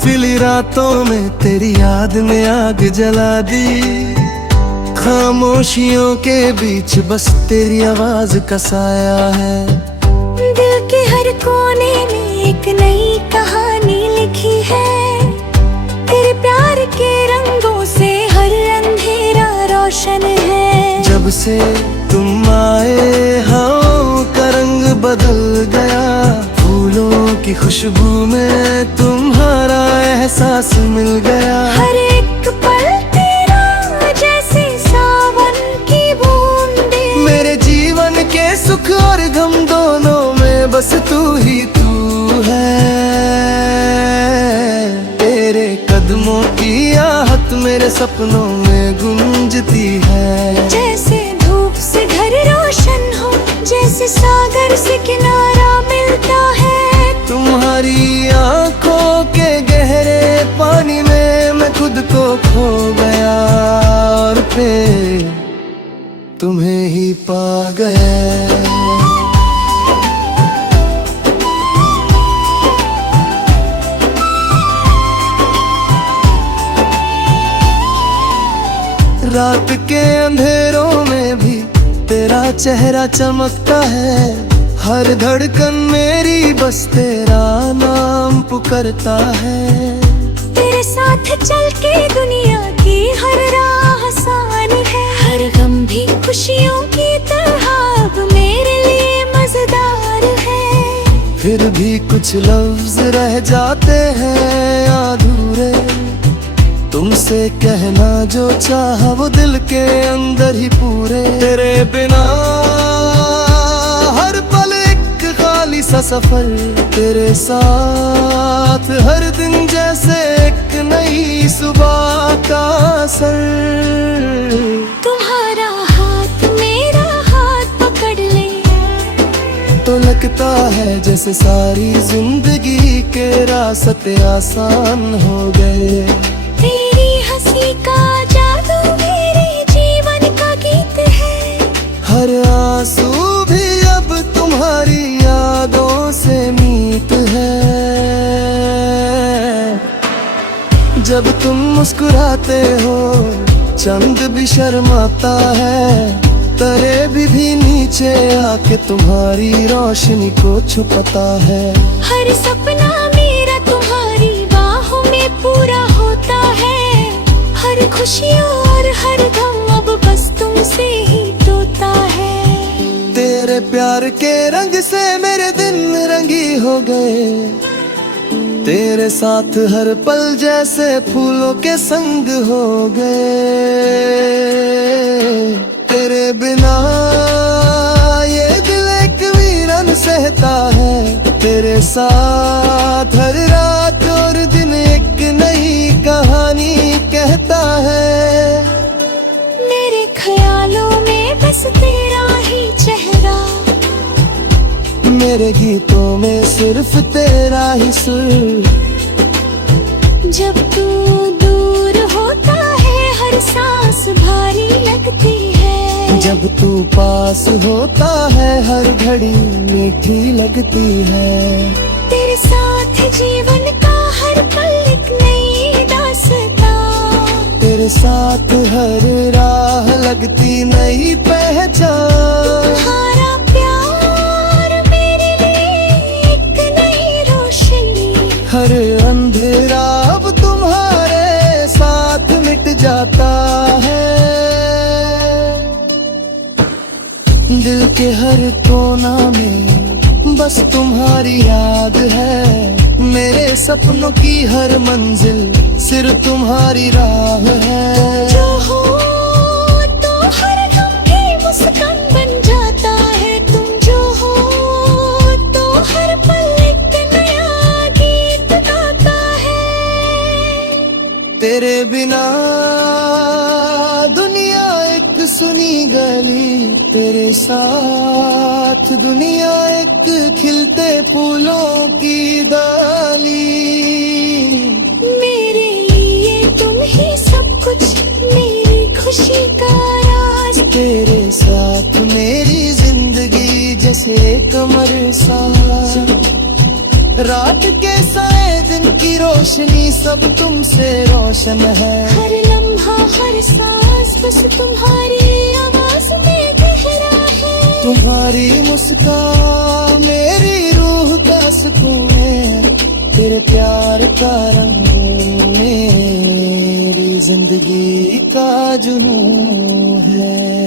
काफिली रातों में तेरी याद ने आग जला दी। खामोशियों के बीच बस तेरी आवाज का साया है। दिल के हर कोने में एक नई कहानी लिखी है। तेरे प्यार के रंगों से हर अंधेरा रोशन है। जब से तुम आए हवाओं का रंग बदल गया। फूलों की खुशबू में तुम्हारा एहसास मिल गया। हर एक पल तेरा जैसे सावन की बूंदे। मेरे जीवन के सुख और गम दोनों में बस तू ही तू है। तेरे कदमों की आहट मेरे सपनों में गूंजती है। जैसे धूप से घर रोशन हो, जैसे सागर से किनारा मिलता है। तुम्हारी आंखों के गहरे पानी में मैं खुद को खो गया और फिर तुम्हें ही पा गया। रात के अंधेरों में भी तेरा चेहरा चमकता है। हर धड़कन मेरी बस तेरा नाम पुकारता है। तेरे साथ चल के दुनिया की हर राह आसान है। हर गम भी खुशियों की तरह अब मेरे लिए मजेदार है। फिर भी कुछ लफ्ज रह जाते हैं अधूरे। तुमसे कहना जो चाहा वो दिल के अंदर ही पूरे। तेरे बिना हर पल एक खाली सा सफर। तेरे साथ हर दिन जैसे एक नई सुबह का असर। तुम्हारा हाथ मेरा हाथ पकड़ ले तो लगता है जैसे सारी जिंदगी के रास्ते आसान हो गए। तेरी हंसी का जादू मेरे जीवन का गीत है। हर आंसू भी अब तुम्हारी यादों से मीत है। जब तुम मुस्कुराते हो चंद भी शर्माता है। तारे भी नीचे आके तुम्हारी रोशनी को छुपाता है। हर सपना मेरा तुम्हारी बाहों में पूरा होता है। हर खुशियों और हर गम अब बस तुमसे ही टूटा है। तेरे प्यार के रंग से मेरे दिन रंगी हो गए। तेरे साथ हर पल जैसे फूलों के संग हो गए। तेरे बिना ये दिल एक वीरन सहता है। तेरे साथ हर रात और दिन एक नई कहानी कहता है। मेरे ख्यालों में बस तेरा ही चेहरा। मेरे गीतों में सिर्फ तेरा ही सुर। जब तू दूर होता है हर सांस भारी लगती है। जब तू पास होता है हर घड़ी मीठी लगती है। तेरे साथ जीवन का हर पल एक नई दास्तां। तेरे साथ हर राह लगती नई पहचान। तुम्हारा प्यार मेरे लिए एक नई रोशनी। हर अंधेरा अब तुम्हारे साथ मिट जाता है। दिल के हर कोना में बस तुम्हारी याद है। मेरे सपनों की हर मंजिल सिर्फ तुम्हारी राह है। जो हो तो हर गम भी मुस्कान बन जाता है। तुम जो हो तो हर पल एक नया गीत गाता है। तेरे बिना दुनिया एक सुनी गली। तेरे साथ दुनिया एक खिलते फूलों की डाली। मेरे लिए तुम ही सब कुछ, मेरी खुशी का राज। तेरे साथ मेरी जिंदगी जैसे कमर साज। रात के साए दिन की रोशनी रोशनी सब तुमसे रोशन है। हर लम्हा हर सांस बस तुम्हारी आवाज में गहरा है। तुम्हारी मुस्कान मेरी रूह का सुकून है, तेरे प्यार का रंग मेरी जिंदगी का जुनून है।